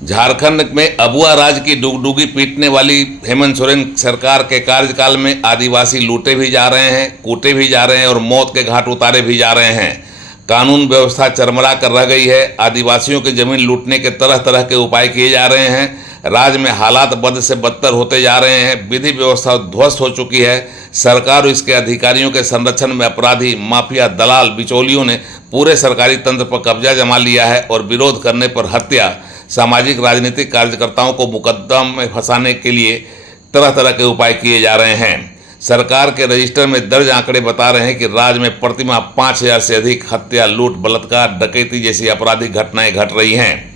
झारखंड में अबुआ राज की डुगडुगी पीटने वाली हेमंत सोरेन सरकार के कार्यकाल में आदिवासी लूटे भी जा रहे हैं, कूटे भी जा रहे हैं और मौत के घाट उतारे भी जा रहे हैं। कानून व्यवस्था चरमरा कर रह गई है। आदिवासियों की जमीन लूटने के तरह तरह के उपाय किए जा रहे हैं। राज्य में हालात बद से बदतर होते जा रहे हैं। विधि व्यवस्था ध्वस्त हो चुकी है। सरकार और इसके अधिकारियों के संरक्षण में अपराधी, माफिया, दलाल, बिचौलियों ने पूरे सरकारी तंत्र पर कब्जा जमा लिया है और विरोध करने पर हत्या, सामाजिक राजनीतिक कार्यकर्ताओं को मुकदमा में फंसाने के लिए तरह तरह के उपाय किए जा रहे हैं। सरकार के रजिस्टर में दर्ज आंकड़े बता रहे हैं कि राज्य में प्रतिमाह 5,000 से अधिक हत्या, लूट, बलात्कार, डकैती जैसी आपराधिक घटनाएं घट रही हैं।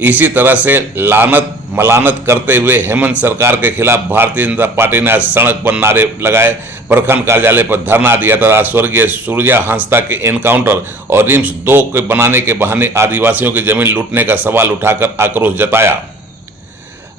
इसी तरह से लानत मलानत करते हुए हेमंत सरकार के खिलाफ भारतीय जनता पार्टी ने आज सड़क पर नारे लगाए, प्रखंड कार्यालय पर धरना दिया तथा स्वर्गीय सूर्या हांसदा के एनकाउंटर और रिम्स 2 के बनाने के बहाने आदिवासियों की जमीन लूटने का सवाल उठाकर आक्रोश जताया।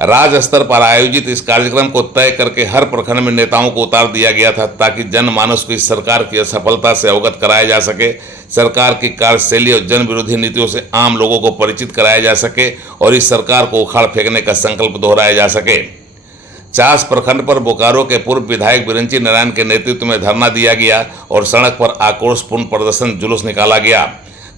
राज्य स्तर पर आयोजित इस कार्यक्रम को तय करके हर प्रखंड में नेताओं को उतार दिया गया था ताकि जनमानस को इस सरकार की असफलता से अवगत कराया जा सके, सरकार की कार्यशैली और जन विरोधी नीतियों से आम लोगों को परिचित कराया जा सके और इस सरकार को उखाड़ फेंकने का संकल्प दोहराया जा सके। चास प्रखंड पर बोकारो के पूर्व विधायक बिरंची नारायण के नेतृत्व में धरना दिया गया और सड़क पर आक्रोशपूर्ण प्रदर्शन जुलूस निकाला गया।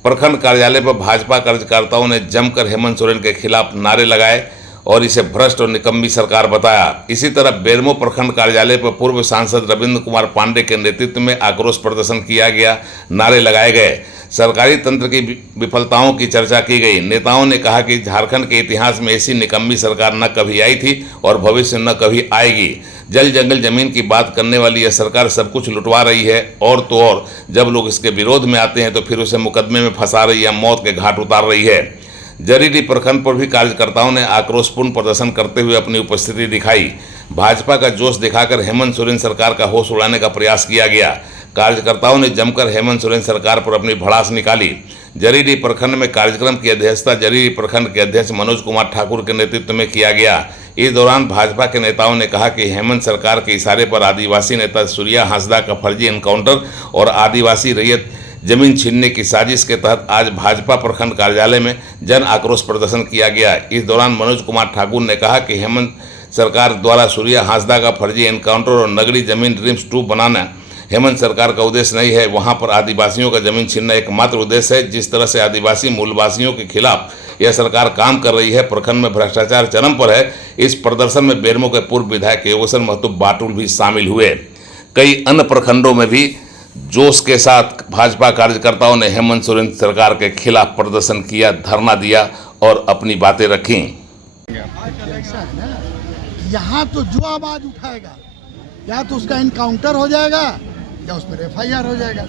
प्रखंड कार्यालय पर भाजपा कार्यकर्ताओं ने जमकर हेमंत सोरेन के खिलाफ नारे लगाए और इसे भ्रष्ट और निकम्मी सरकार बताया। इसी तरह बेरमो प्रखंड कार्यालय पर पूर्व सांसद रविंद्र कुमार पांडे के नेतृत्व में आक्रोश प्रदर्शन किया गया, नारे लगाए गए, सरकारी तंत्र की विफलताओं की चर्चा की गई। नेताओं ने कहा कि झारखंड के इतिहास में ऐसी निकम्मी सरकार न कभी आई थी और भविष्य न कभी आएगी। जल जंगल जमीन की बात करने वाली यह सरकार सब कुछ लुटवा रही है और तो और जब लोग इसके विरोध में आते हैं तो फिर उसे मुकदमे में फंसा रही है, मौत के घाट उतार रही है। जरीडीह प्रखंड पर भी कार्यकर्ताओं ने आक्रोशपूर्ण प्रदर्शन करते हुए अपनी उपस्थिति दिखाई। भाजपा का जोश दिखाकर हेमंत सोरेन सरकार का होश उड़ाने का प्रयास किया गया। कार्यकर्ताओं ने जमकर हेमंत सोरेन सरकार पर अपनी भड़ास निकाली। जरीडीह प्रखंड में कार्यक्रम की अध्यक्षता जरीडीह प्रखंड के अध्यक्ष मनोज कुमार ठाकुर के नेतृत्व में किया गया। इस दौरान भाजपा के नेताओं ने कहा कि हेमंत सरकार के इशारे पर आदिवासी नेता सूर्या हांसदा का फर्जी एनकाउंटर और आदिवासी रैयत जमीन छीनने की साजिश के तहत आज भाजपा प्रखंड कार्यालय में जन आक्रोश प्रदर्शन किया गया। इस दौरान मनोज कुमार ठाकुर ने कहा कि हेमंत सरकार द्वारा सूर्या हांसदा का फर्जी एनकाउंटर और नगरी जमीन रिम्स 2 बनाना हेमंत सरकार का उद्देश्य नहीं है। वहां पर आदिवासियों का जमीन छीनना एकमात्र उद्देश्य है। जिस तरह से आदिवासी मूलवासियों के खिलाफ यह सरकार काम कर रही है, प्रखंड में भ्रष्टाचार चरम पर है। इस प्रदर्शन में बेरमो के पूर्व विधायक योगेश्वर महतो बाटुल भी शामिल हुए। कई अन्य प्रखंडों में भी जोश के साथ भाजपा कार्यकर्ताओं ने हेमंत सोरेन सरकार के खिलाफ प्रदर्शन किया, धरना दिया और अपनी बातें रखी। यहाँ तो जो आवाज उठाएगा या तो उसका इनकाउंटर हो जाएगा या उस पर FIR हो जाएगा,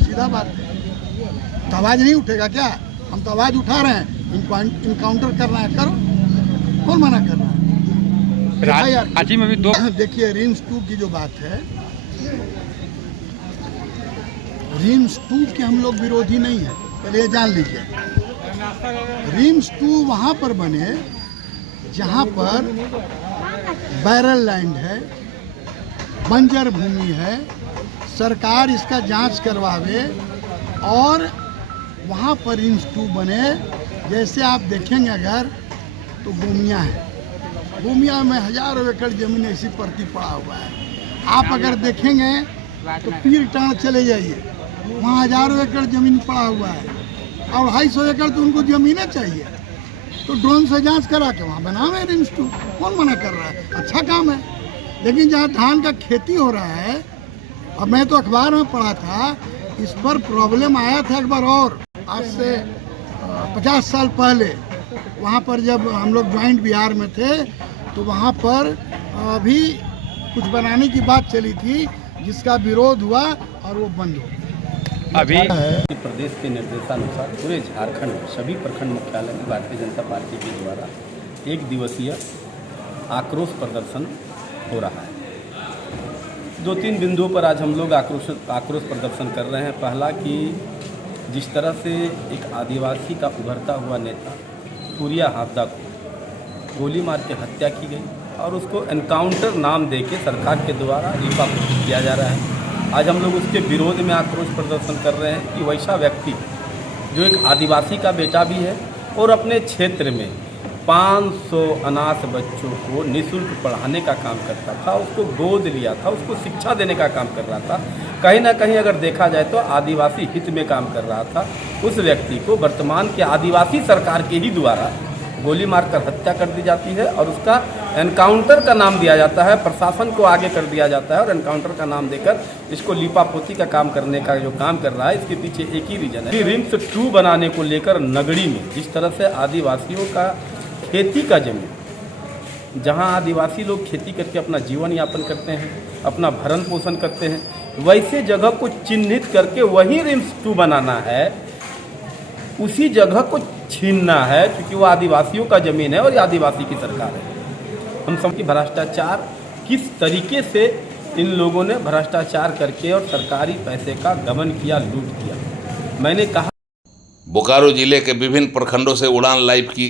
सीधा बात है। तो आवाज नहीं उठेगा क्या? हम तो आवाज उठा रहे हैं, इनकाउंटर करना है, करो, कौन मना कर रहा है? रांची में भी 2 देखिए रिम्स 2 की जो बात है, रिम्स 2 के हम लोग विरोधी नहीं है, पहले ये जान लीजिए। रिम्स 2 वहाँ पर बने जहाँ पर बैरल लैंड है, बंजर भूमि है, सरकार इसका जांच करवावे और वहाँ पर रिम्स 2 बने। जैसे आप देखेंगे अगर तो गोमिया है, गोमिया में हजारों एकड़ जमीन ऐसी परती पड़ा हुआ है। आप अगर देखेंगे तो पीर टाण चले जाइए, वहाँ हजारों एकड़ जमीन पड़ा हुआ है और 250 एकड़ तो उनको जमीनें चाहिए। तो ड्रोन से जांच करा के वहाँ बनावे रिम्स 2, कौन मना कर रहा है? अच्छा काम है। लेकिन जहाँ धान का खेती हो रहा है, अब मैं तो अखबार में पढ़ा था, इस पर प्रॉब्लम आया था एक बार और, आज से 50 साल पहले। वहाँ पर जब हम लोग ज्वाइंट बिहार में थे तो वहाँ पर भी कुछ बनाने की बात चली थी जिसका विरोध हुआ और वो बंद हो गया। अभी प्रदेश के निर्देशानुसार पूरे झारखंड में सभी प्रखंड मुख्यालय में भारतीय जनता पार्टी के द्वारा 1 दिवसीय आक्रोश प्रदर्शन हो रहा है। 2-3 बिंदुओं पर आज हम लोग आक्रोश प्रदर्शन कर रहे हैं। पहला कि जिस तरह से एक आदिवासी का उभरता हुआ नेता सूर्या हांसदा को गोली मार के हत्या की गई और उसको एनकाउंटर नाम देके सरकार के द्वारा लिफाफा किया जा रहा है। आज हम लोग उसके विरोध में आक्रोश प्रदर्शन कर रहे हैं कि वैसा व्यक्ति जो एक आदिवासी का बेटा भी है और अपने क्षेत्र में 500 अनाथ बच्चों को निःशुल्क पढ़ाने का काम करता था, उसको गोद लिया था, उसको शिक्षा देने का काम कर रहा था। कहीं ना कहीं अगर देखा जाए तो आदिवासी हित में काम कर रहा था। उस व्यक्ति को वर्तमान के आदिवासी सरकार के ही द्वारा गोली मारकर हत्या कर दी जाती है और उसका एनकाउंटर का नाम दिया जाता है, प्रशासन को आगे कर दिया जाता है और एनकाउंटर का नाम देकर इसको लिपापोती का काम करने का जो काम कर रहा है, इसके पीछे एक ही रीजन है। रिम्स 2 बनाने को लेकर नगड़ी में जिस तरह से आदिवासियों का खेती का जमीन, जहां आदिवासी लोग खेती करके अपना जीवन यापन करते हैं, अपना भरण पोषण करते हैं, वैसे जगह को चिन्हित करके वही रिम्स 2 बनाना है, उसी जगह को छीनना है, क्योंकि वो आदिवासियों का ज़मीन है और ये आदिवासी की सरकार है। हम सब की भ्रष्टाचार किस तरीके से इन लोगों ने भ्रष्टाचार करके और सरकारी पैसे का गबन किया, लूट किया। मैंने कहा बोकारो जिले के विभिन्न प्रखंडों से उड़ान लाइव की